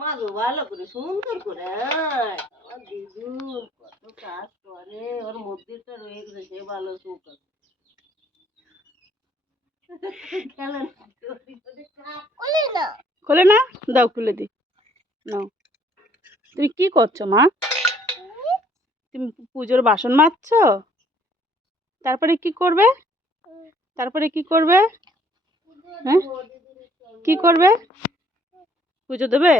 মাজো ভালো করে সুন্দর করে। হ্যাঁ, আমার দিদুন কত কাজ করে, ওর মধ্যেটা রয়ে গেছে, সে ভালো সুখ আছে। খুলে না, দাও খুলে দি। নাও, তুমি কি করছো মা? তুমি পুজোর বাসন মাজছো? তারপরে কি করবে? তারপরে কি করবে? হ্যাঁ, কি করবে? পুজো দেবে?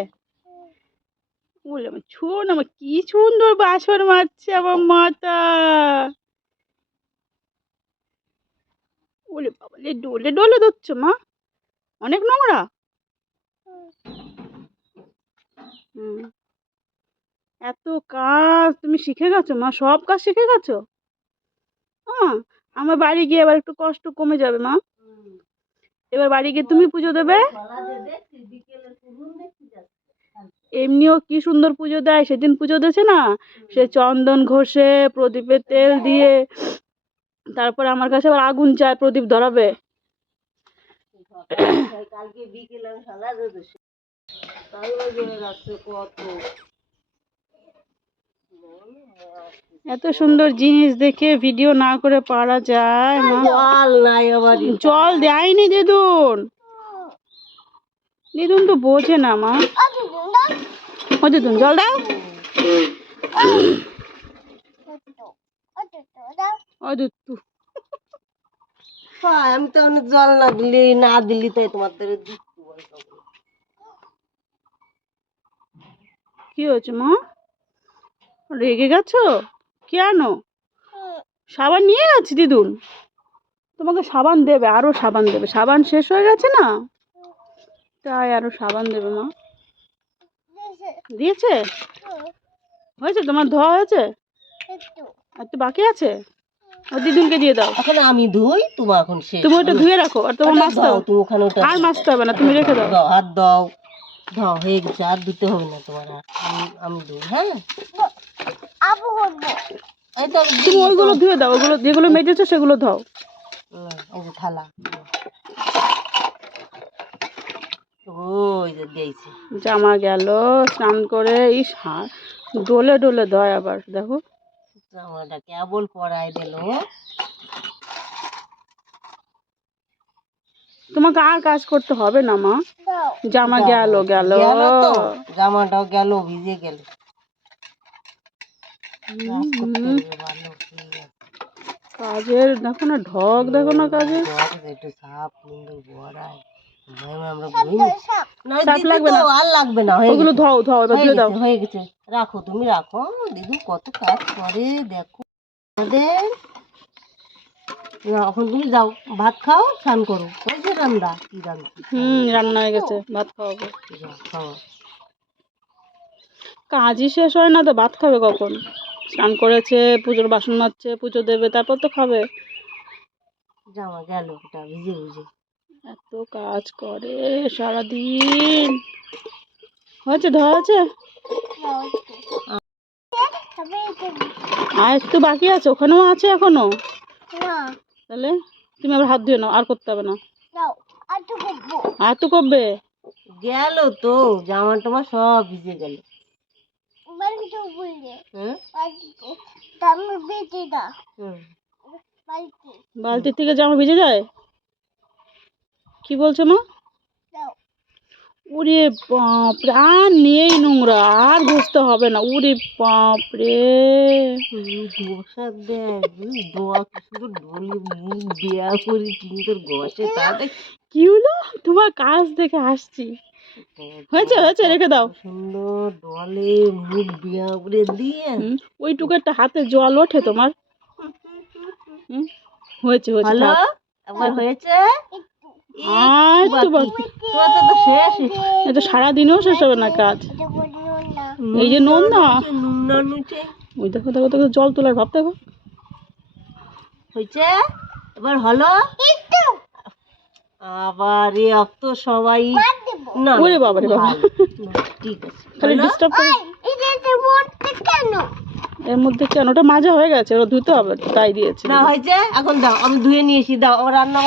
বলে আমার শোন, আমার কি সুন্দর বাসন মাজছে আমার মাতা। বলে বাবা, ডোলে ডোলে দিচ্ছ মা, অনেক নোংরা। এত কাজ তুমি শিখে গেছো মা, সব কাজ শিখে গেছো। আমার বাড়ি গিয়ে এবার একটু কষ্ট কমে যাবে মা। এবার বাড়ি গিয়ে তুমি পুজো দেবে। এমনিও কি সুন্দর পুজো দেয়, সেদিন পুজো দিয়েছে না, সে চন্দন ঘষে প্রদীপে তেল দিয়ে তারপরে আমার কাছে আবার আগুন চায় প্রদীপ ধরাবে। কালকে বিকেলে কত এত সুন্দর জিনিস দেখে ভিডিও না করে পারা যায় না। জল নাই আবার, জল দেয়নি দিদুন। দিদুন তো বোঝে না মা। ও দিদুন জল দাও। আমি তো অনেক জল না দিলি তাই তোমাদের কি হয়েছে মা? রেগে গেছো কেন? সাবান নিয়ে গেছি দিদুন, তোমাকে সাবান দেবে, আরো সাবান দেবে। সাবান শেষ হয়ে গেছে না, তাই আরো সাবান দেবে মা। দিয়েছে? হয়েছে তোমার ধোয়া হয়েছে? একটু বাকি আছে, ও দিদুনকে দিয়ে দাও। এখন আমি ধুই, তোমার এখন শেষ। তুমি ওটা ধুয়ে রাখো, আর তোমার মাছতে হবে। তুমি ওখানে ওটা আর মাছতে হবে না, তুমি রেখে দাও। হাত দাও, দাও হয়ে গেছে, আর দিতে হবে না তোমার। আমি ধুই। হ্যাঁ, তুমি ওইগুলো ধুয়ে দাও, ওগুলো যেগুলো মেজেছো সেগুলো দাও। এই যে থালা, ওই যে দিয়েছি। জামা গেল স্নান করে, ইস ডোলে ডোলে দেয় আবার, দেখো জামাটা কেবল পরাই দিল। তোমাকে আর কাজ করতে হবে না মা, জামা গেল গেল, জামাটাও গেল, ভিজে গেল। কাজের দেখো না ঢক, দেখো না কাজের। একটু সাপ সুন্দর বড়াই, লাগবে না, ওগুলো ধোও ধোও, এবার দিয়ে দাও। হয়ে গেছে, রাখো তুমি রাখো। দিদি কত কাজ করে দেখো আমাদের। এখন তুমি যাও, ভাত খাও, স্নান করো। ওই যে রান্না, কি রান্না? রান্না হয়ে গেছে, ভাত খাওয়াবো। কাজই শেষ হয় না তো ভাত খাবে কখন? স্নান করেছে, পুজোর বাসন মাজছে, পুজো দেবে, তারপর তো খাবে। জামা গেল ওটা ভিজে ভিজে। এত কাজ করে সারাদিন। হয়েছে, ধোয়া আছে? আর একটু বাকি আছে, ওখানেও আছে এখনো। তাহলে তুমি আবার হাত ধুয়ে নাও, আর করতে হবে না। আর তো করবে। গেল তো জামা টামা সব ভিজে গেল। বালতির থেকে জামা ভিজে যায়? কি বলছো মা? ওরে বাপরে, আর নেই নোংরা, আর ঘষতে হবে না। ওরে বাপরে, ঘষা দেয় দোয়া শুধু ঢোলে মুখ দেয়া করি কিন্তু ঘষে। তাহলে কি হলো? তোমার কাজ দেখে হাসছি। হয়েছে হয়েছে, রেখে দাও। সুন্দর ডলে মুখ বিয়া করে দিয়ে ওইটুকু একটা হাতে জল ওঠে তোমার? হয়েছে হয়েছে, হ্যালো, একবার হয়েছে। আর তো বাকি, এটা সারাদিনেও শেষ হবে না কাজ। এই যে নুন না, ওই দেখো দেখো দেখো, জল তোলার ভাব দেখো। হয়েছে, এবার হলো। আবার এ তো সবাই না, ওরে বাবারে বাবা, ঠিক আছে, খালি ডিস্টার্ব করে। এর মধ্যে কেন? ওটা মাজা হয়ে গেছে, ওটা ধুতে হবে, তাই দিয়েছে। না হয়েছে, এখন দাও, আমি ধুয়ে নিয়েছি, দাও। আমার রান্না